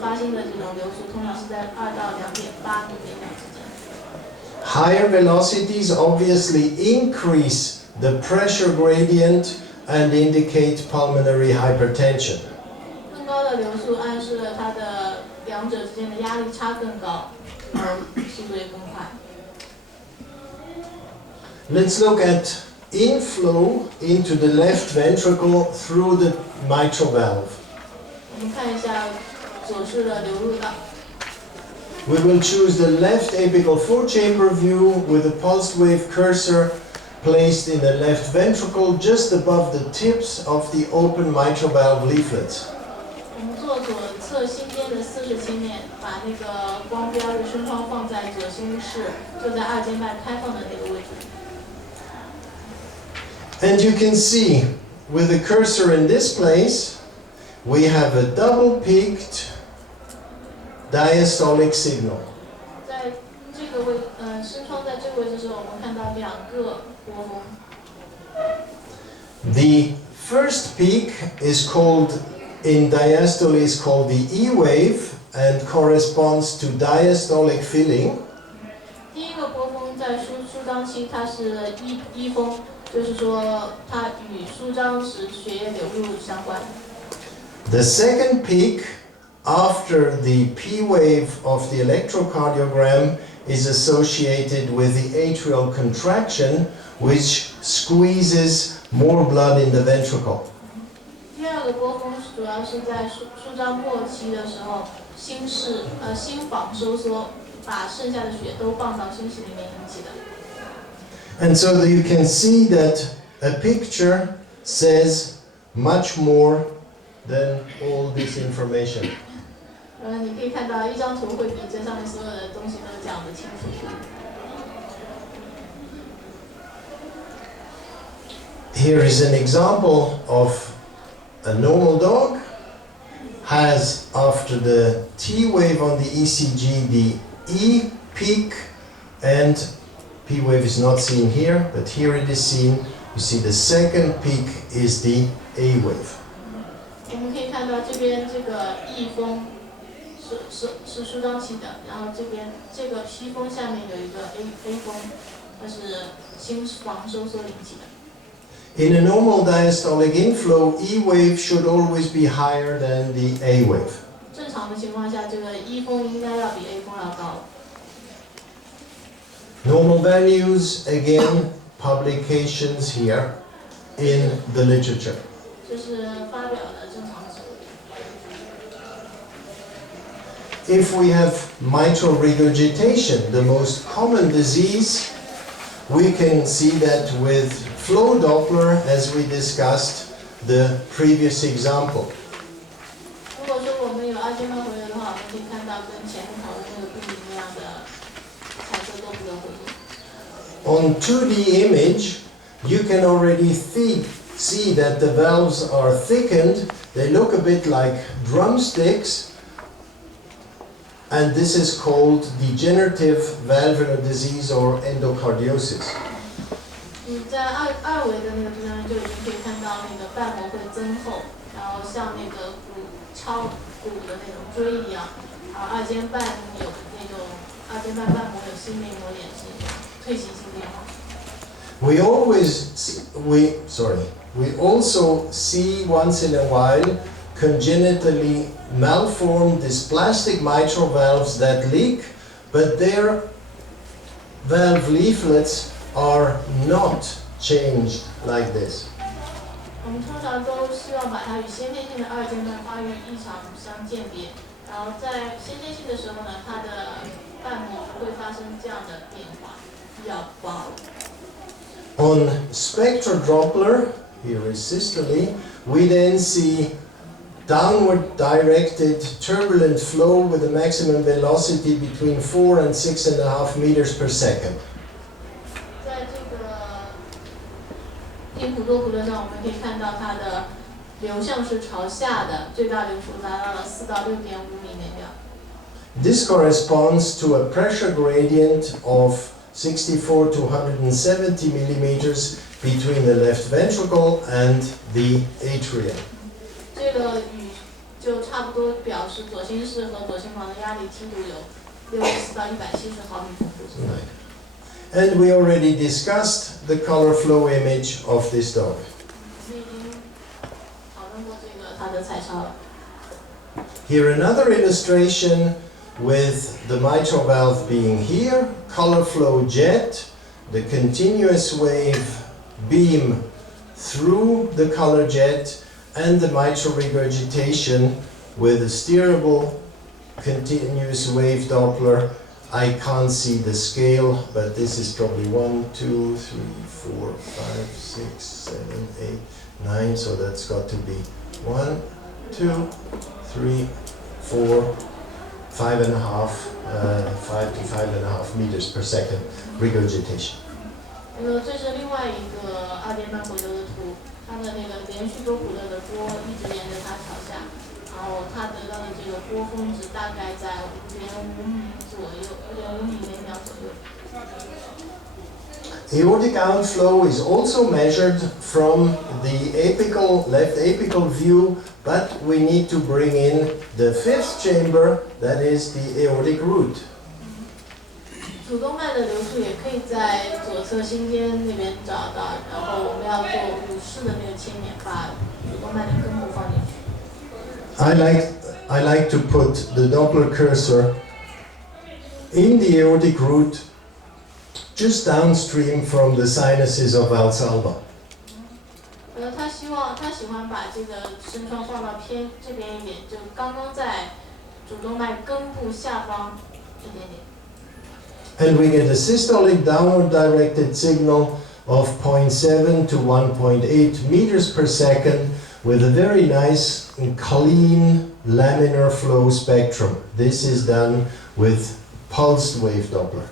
发心的这种流速通常是在2到2.8米每秒之间。Higher velocities obviously increase the pressure gradient and indicate pulmonary hypertension. 更高的流速暗示了它的两者之间的压力差更高，速度也更快。Let's look at inflow into the left ventricle through the mitral valve. 我们看一下左室的流入道。We will choose the left apical four-chamber view with the pulsed wave cursor placed in the left ventricle just above the tips of the open mitral valve leaflets. 我们做左侧心尖的四视切面，把那个光标的声窗放在左心室，就在二尖瓣开放的那个位置。And you can see, with the cursor in this place, we have a double-peaked diastolic signal. 在这个位，声窗在这个位置的时候，我们看到2个波峰。The first peak is called, in diastole, is called the E wave and corresponds to diastolic filling. 第一个波峰在舒张期，它是一峰，就是说它与舒张时血液流入相关。The second peak after the P wave of the electrocardiogram is associated with the atrial contraction, which squeezes more blood in the ventricle. 第二个波峰主要是在舒张末期的时候，心房收缩，把剩下的血都放到心室里面引起的。And so you can see that a picture says much more than all this information. 你可以看到一张图会比这上面所有的东西都讲得清楚。Here is an example of a normal dog has, after the T wave on the ECG, the E peak, and P wave is not seen here, but here it is seen. You see the second peak is the A wave. 我们可以看到这边这个 E 峰是舒张期的，然后这边这个 P 峰下面有一个 A 峰，它是心房收缩引起的。In a normal diastolic inflow, E wave should always be higher than the A wave. 正常的情况下，这个 E 峰应该要比 A 峰要高。Normal values, again, publications here in the literature. 这是发表的正常值。If we have mitral regurgitation, the most common disease, we can see that with flow Doppler, as we discussed the previous example. 如果说我们有二尖瓣回流的话，我们可以看到跟前面讨论那个不一样的彩色多普勒回路。On 2D image, you can already see that the valves are thickened. They look a bit like drumsticks, and this is called degenerative valvular disease or endocardiosis. 你在二维的那个图上就已经可以看到那个瓣膜会增厚，然后像那个敲鼓的那种锥一样，二尖瓣有那种二尖瓣瓣膜有心内膜点是退行性变化。We also see once in a while congenitally malformed dysplastic mitral valves that leak, but their valve leaflets are not changed like this. 我们通常都希望把它与先天性的二尖瓣发育异常相鉴别，然后在先天性的时候呢，它的瓣膜不会发生这样的变化，比较薄。On spectral Doppler, here is systole, we then see downward directed turbulent flow with a maximum velocity between 4 and 6.5 meters per second. 在这个音谱多普勒上，我们可以看到它的流向是朝下的，最大流速达到了4到6.5米每秒。This corresponds to a pressure gradient of 64 to 170 millimeters between the left ventricle and the atrium. 这个与就差不多表示左心室和左心房的压力梯度有64到170毫米汞柱左右。And we already discussed the color flow image of this dog. 我们已经讨论过这个它的彩超了。Here another illustration with the mitral valve being here, color flow jet, the continuous wave beam through the color jet, and the mitral regurgitation with a steerable continuous wave Doppler. I can't see the scale, but this is probably 1, 2, 3, 4, 5, 6, 7, 8, 9, so that's got to be 1, 2, 3, 4, 5 to 5.5 meters per second regurgitation. 这是另外一个2点半回流的图，它的那个连续多普勒的波一直沿着它桥下，然后它得到的这个波峰值大概在5.5米左右，5.5米每秒左右。Aortic outflow is also measured from the left apical view, but we need to bring in the fifth chamber, that is the aortic root. 主动脉的流速也可以在左侧心尖那边找到，然后我们要做五式的那个切面，把主动脉的根部放进去。I like to put the Doppler cursor in the aortic root just downstream from the sinuses of Valsalva. 他喜欢把这个身窗放到偏这边一点，就刚刚在主动脉根部下方一点点。And we get a systolic downward directed signal of 0.7 to 1.8 meters per second with a very nice and clean laminar flow spectrum. This is done with pulsed wave Doppler.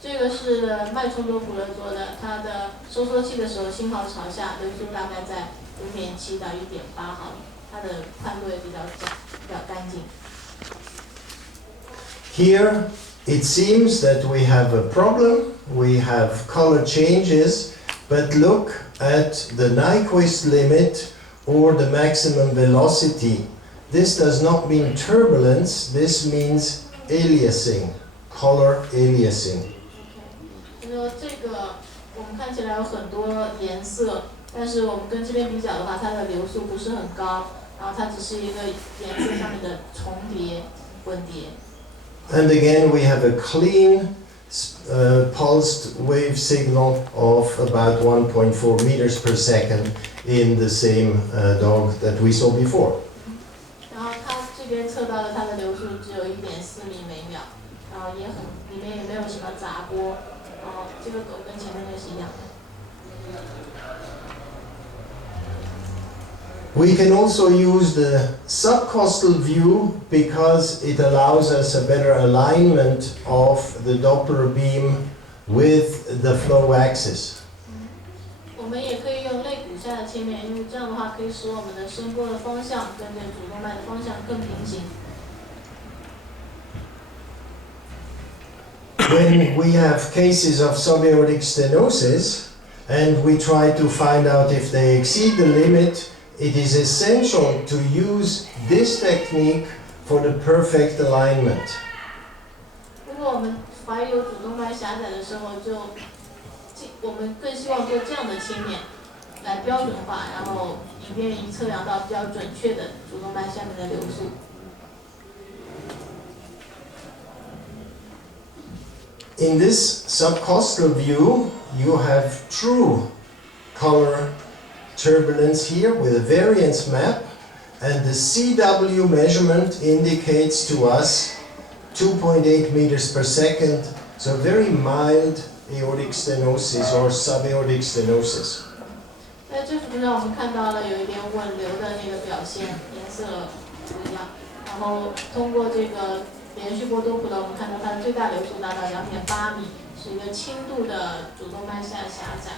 这个是脉冲多普勒做的，它的收缩器的时候信号朝下，流速大概在0.7到1.8毫米，它的宽度也比较干净。Here it seems that we have a problem, we have color changes, but look at the Nyquist limit or the maximum velocity. This does not mean turbulence, this means aliasing, color aliasing. 这个我们看起来有很多颜色，但是我们跟这边比较的话，它的流速不是很高，然后它只是一个颜色上面的重叠、混叠。And again, we have a clean pulsed wave signal of about 1.4 meters per second in the same dog that we saw before. 然后它这边测到的它的流速只有1.4米每秒，然后里面也没有什么杂波，然后这个狗跟前面那是一样的。We can also use the subcostal view because it allows us a better alignment of the Doppler beam with the flow axis. 我们也可以用肋骨下的切面，因为这样的话可以使我们的声波的方向跟这主动脉的方向更平行。When we have cases of subaortic stenosis and we try to find out if they exceed the limit, it is essential to use this technique for the perfect alignment. 如果我们怀疑有主动脉狭窄的时候，我们更希望做这样的切面来标准化，然后以便于测量到比较准确的主动脉下面的流速。In this subcostal view, you have true color turbulence here with a variance map, and the CW measurement indicates to us 2.8 meters per second, so very mild aortic stenosis or subaortic stenosis. 在这幅图上，我们看到了有一点紊流的那个表现，颜色不一样。然后通过这个连续波多普勒，我们看到它的最大流速达到2.8米，是一个轻度的主动脉下狭窄。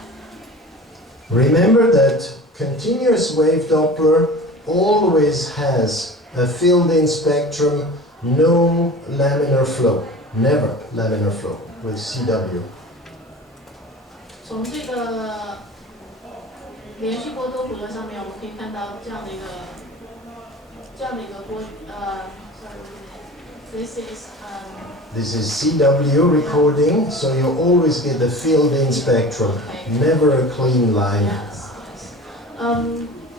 Remember that continuous wave Doppler always has a filled-in spectrum, no laminar flow, never laminar flow with CW. 从这个连续波多普勒上面，我们可以看到这样的一个这样的一个This is CW recording, so you always get the filled-in spectrum, never a clean line. Yes.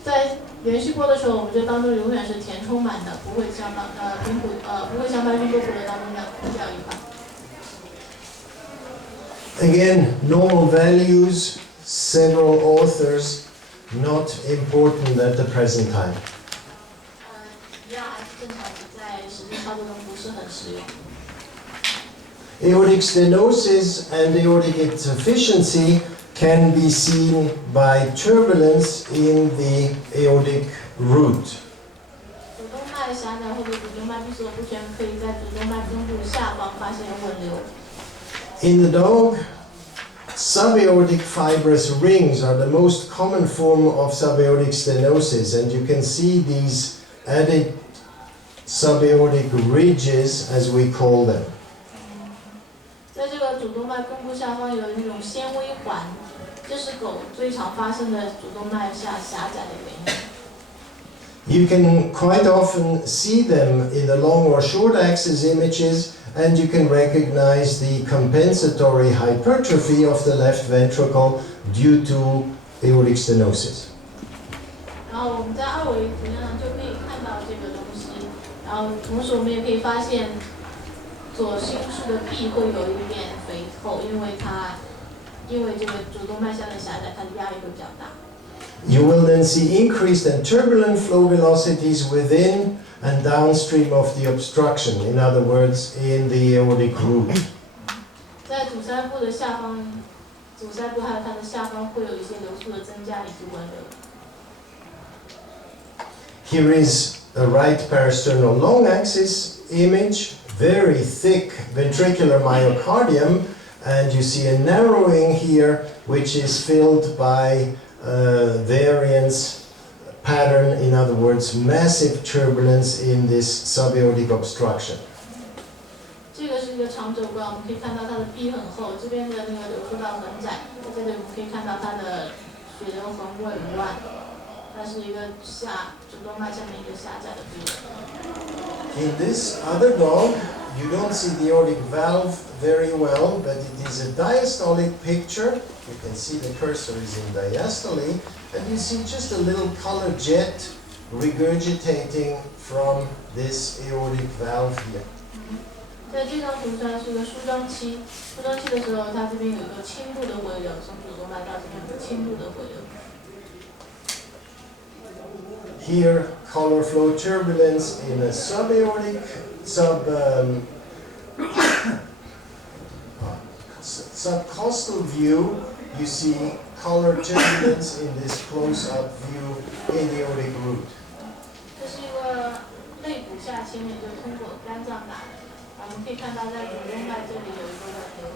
在连续播的时候，我们这当中永远是填充满的，不会像不会像白云多普勒当中那样空掉一块。Again, normal values, several authors, not important at the present time. 一样还是正常的，在实际操作中不是很实用。Aortic stenosis and aortic insufficiency can be seen by turbulence in the aortic root. 主动脉狭窄或者主动脉闭锁不全，可以在主动脉根部下方发现混流。In the dog, subaortic fibrous rings are the most common form of subaortic stenosis, and you can see these added subaortic ridges, as we call them. 在这个主动脉根部下方有那种纤维环，这是狗最常发生的主动脉下狭窄的原因。You can quite often see them in the long or short axis images, and you can recognize the compensatory hypertrophy of the left ventricle due to aortic stenosis. 然后我们在二维图上就可以看到这个东西，然后同时我们也可以发现左心室的壁会有一点肥厚，因为这个主动脉下的狭窄，它的压力会比较大。You will then see increased and turbulent flow velocities within and downstream of the obstruction, in other words, in the aortic root. 在阻塞部的下方，阻塞部还有它的下方会有一些流速的增加以及温流。Here is a right parasternal long axis image, very thick ventricular myocardium, and you see a narrowing here, which is filled by variance pattern, in other words, massive turbulence in this subaortic obstruction. 这个是一个长轴冠，我们可以看到它的壁很厚，这边的那个流速道很窄，在这里我们可以看到它的血流横过1万，它是一个主动脉下面一个狭窄的壁。In this other dog, you don't see the aortic valve very well, but it is a diastolic picture. You can see the cursor is in diastole, and you see just a little color jet regurgitating from this aortic valve here. 在这张图上是个舒张期，舒张期的时候，它这边有一个轻度的回流，从主动脉到这边有个轻度的回流。Here, color flow turbulence in a subaortic, subcostal view. You see color turbulence in this close-up view in the aortic root. 这是一个肋骨下切面，就通过肝脏打的。我们可以看到在主动脉这里有一个混流。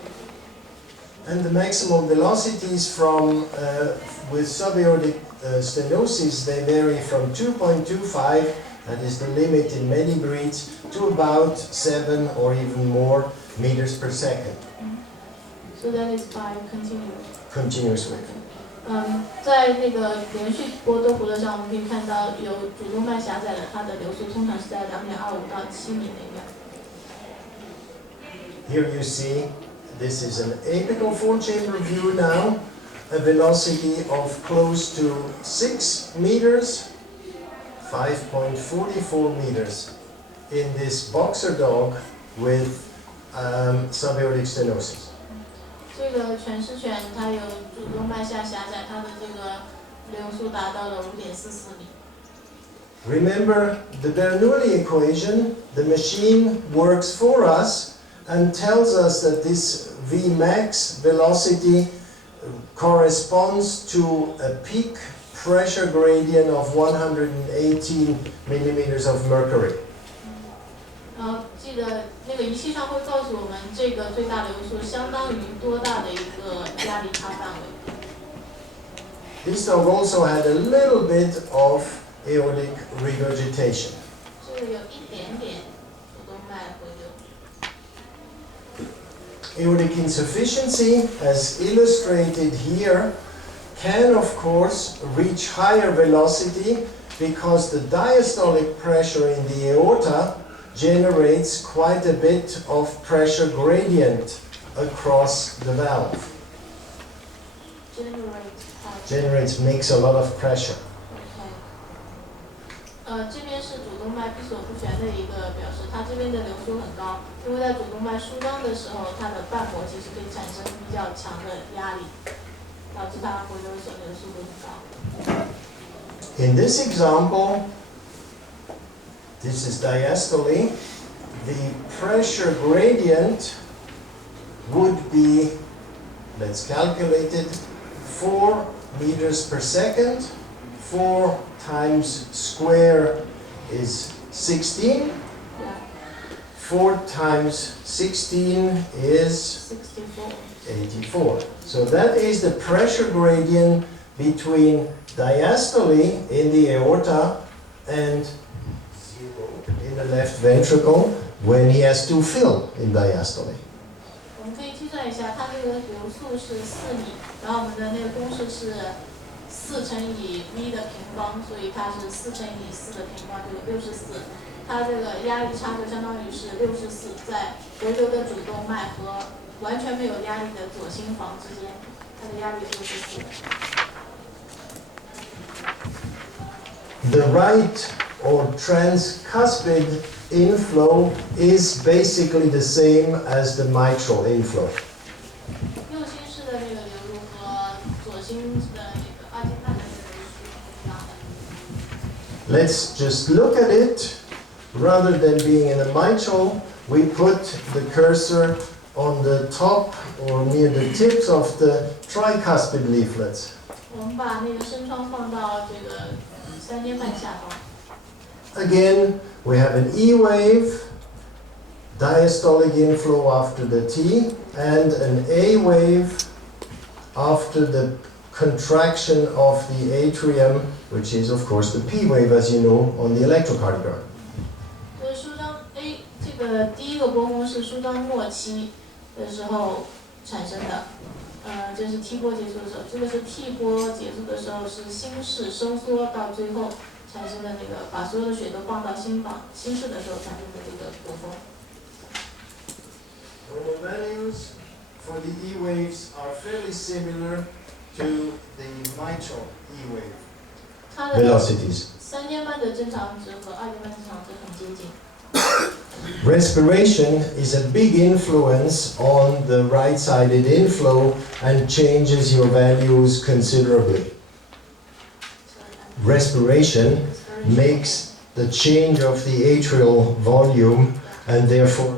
And the maximum velocities from with subaortic stenosis, they vary from 2.25, that is the limit in many breeds, to about 7 or even more meters per second. So that is by continuous wave. 在那个连续波多普勒上，我们可以看到有主动脉狭窄的，它的流速通常是在2.25到7米内秒。Here you see, this is an apical four-chamber view now, a velocity of close to 6 meters, 5.44 meters, in this boxer dog with subaortic stenosis. 这个犬式犬它有主动脉下狭窄，它的这个流速达到了5.44米。Remember the Bernoulli equation, the machine works for us and tells us that this Vmax velocity corresponds to a peak pressure gradient of 118 millimeters of mercury. 记得那个仪器上会告诉我们，这个最大流速相当于多大的一个压力差范围。This dog also had a little bit of aortic regurgitation. 这个有一点点主动脉回流。Aortic insufficiency, as illustrated here, can of course reach higher velocity because the diastolic pressure in the aorta generates quite a bit of pressure gradient across the valve. Makes a lot of pressure. 这边是主动脉闭锁不全的一个表示，它这边的流速很高，因为在主动脉舒张的时候，它的瓣膜其实可以产生比较强的压力，导致它回流的时候流速会很高。In this example, this is diastole. The pressure gradient would be, let's calculate it, 4 meters per second. 4 times square is 16. 4 times 16 is 84. So that is the pressure gradient between diastole in the aorta and 0 in the left ventricle when he has to fill in diastole. 我们可以计算一下，它这个流速是4米，然后我们的那个公式是4乘以 v 的平方，所以它是4乘以4的平方就是64。它这个压力差就相当于是64，在回流的主动脉和完全没有压力的左心房之间，它的压力是64。The right or transcuspid inflow is basically the same as the mitral inflow. 右心室的这个流入和左心的这个二尖瓣的这个流入是一样的。Let's just look at it. Rather than being in a mitral, we put the cursor on the top or near the tips of the tricuspid leaflets. 我们把那个身窗放到这个三尖瓣下方。Again, we have an E wave, diastolic inflow after the T, and an A wave after the contraction of the atrium, which is of course the P wave, as you know, on the electrocardiogram. 就是舒张 A 这个第一个波峰是舒张末期的时候产生的，这是 T 波结束的时候，这个是 T 波结束的时候是心室收缩到最后产生的那个把所有的血都放到心室的时候产生的这个波峰。Normal values for the E waves are fairly similar to the mitral E wave 它的 velocities. 三尖瓣的正常值和二尖瓣正常值很接近。Respiration is a big influence on the right-sided inflow and changes your values considerably. Respiration makes the change of the atrial volume and therefore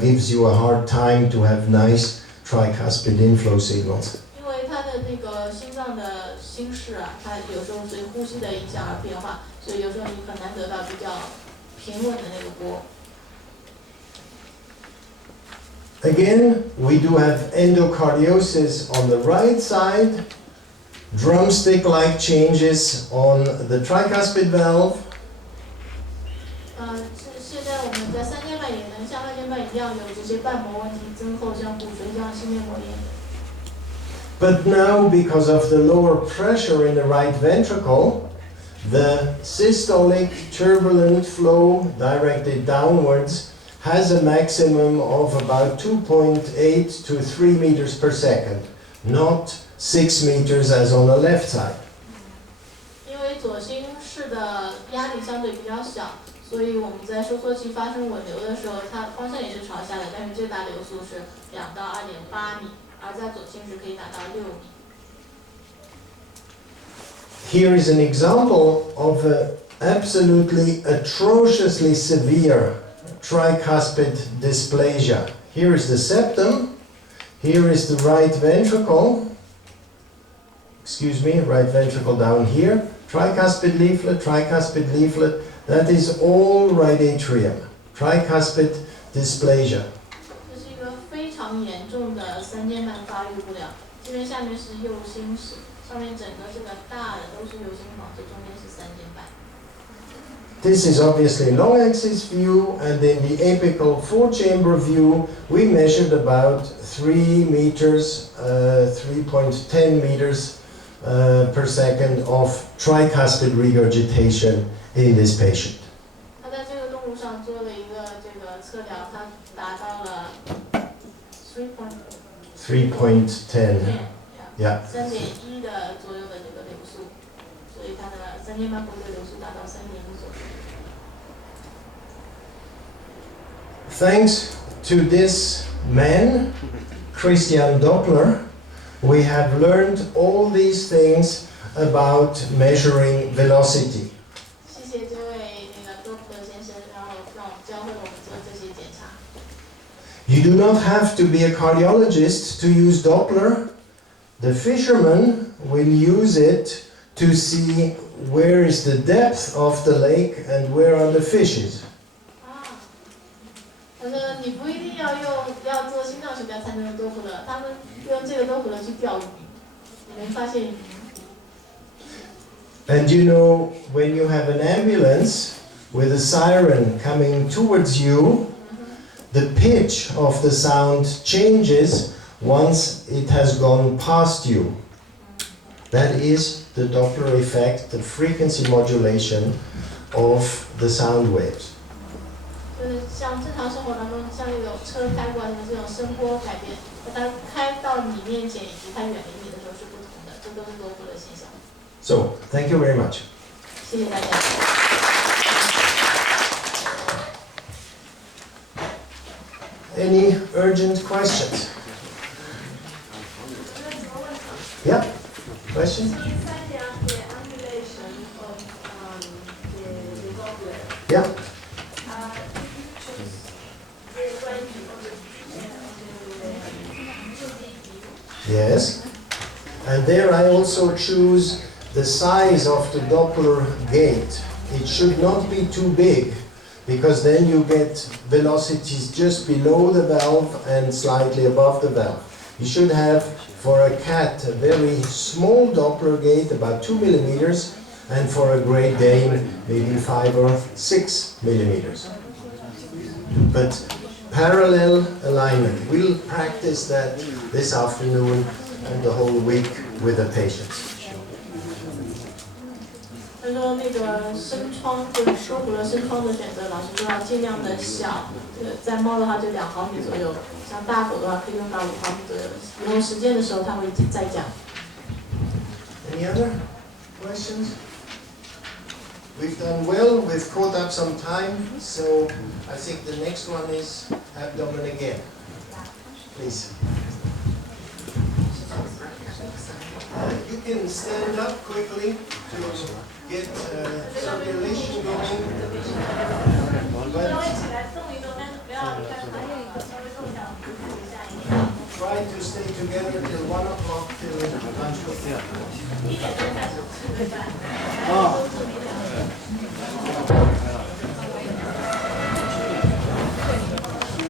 gives you a hard time to have nice tricuspid inflow signals. 因为它的那个心脏的心室啊，它有时候随呼吸的影响而变化，所以有时候你很难得到比较平稳的那个波。Again, we do have endocardiosis on the right side, drumstick-like changes on the tricuspid valve. 现在我们在三尖瓣也能像二尖瓣一样有这些瓣膜问题增厚，像骨髓像心面膜炎。But now, because of the lower pressure in the right ventricle, the systolic turbulent flow directed downwards has a maximum of about 2.8 to 3 meters per second, not 6 meters as on the left side. 因为左心室的压力相对比较小，所以我们在收缩期发生稳流的时候，它方向也是朝下的，但是最大流速是2到2.8米，而在左心室可以达到6米。Here is an example of an absolutely atrociously severe tricuspid dysplasia. Here is the septum, here is the right ventricle, right ventricle down here, tricuspid leaflet, that is all right atrium, tricuspid dysplasia. 这是一个非常严重的三尖瓣发育不良，这边下面是右心室，上面整个这个大的都是右心房，这中间是三尖瓣。This is obviously long axis view, and in the apical 4-chamber view, we measured about 3 meters, 3.10 meters per second of tricuspid regurgitation in this patient. 他在这个动物上做了一个这个测量，它达到了3.10. Yeah. 3.1的左右的这个流速，所以它的三尖瓣膜的流速达到3.1左右。Thanks to this man, Christian Doppler, we have learned all these things about measuring velocity. 谢谢这位那个多普勒先生，然后让我们教会了我们做这些检查。You do not have to be a cardiologist to use Doppler. The fishermen will use it to see where is the depth of the lake and where are the fishes. 他说你不一定要做心脏学家才能用多普勒，他们用这个多普勒去钓鱼，你能发现鱼。And you know, when you have an ambulance with a siren coming towards you, the pitch of the sound changes once it has gone past you. That is the Doppler effect, the frequency modulation of the sound waves. 就是像正常生活当中，像有车开过来的这种声波改变，和它开到你面前以及它远离你的时候是不同的，这都是多普勒现象。So, thank you very much. 谢谢大家。Any urgent questions? Yeah? Question? Yeah? Yes. And there I also choose the size of the Doppler gate. It should not be too big, because then you get velocities just below the valve and slightly above the valve. You should have, for a cat, a very small Doppler gate, about 2 millimeters, and for a Great Dane, maybe 5 or 6 millimeters. But parallel alignment, we'll practice that this afternoon and the whole week with the patients. 他说那个深窗就是多普勒深窗的选择，老师说要尽量的小，在猫的话就2毫米左右，像大狗的话可以用到5毫米左右。以后实践的时候他会再讲。Any other questions? We've done well, we've caught up some time, so I think the next one is abdomen again. Please. You can stand up quickly to get circulation going. But try to stay together till 1 o'clock till lunch.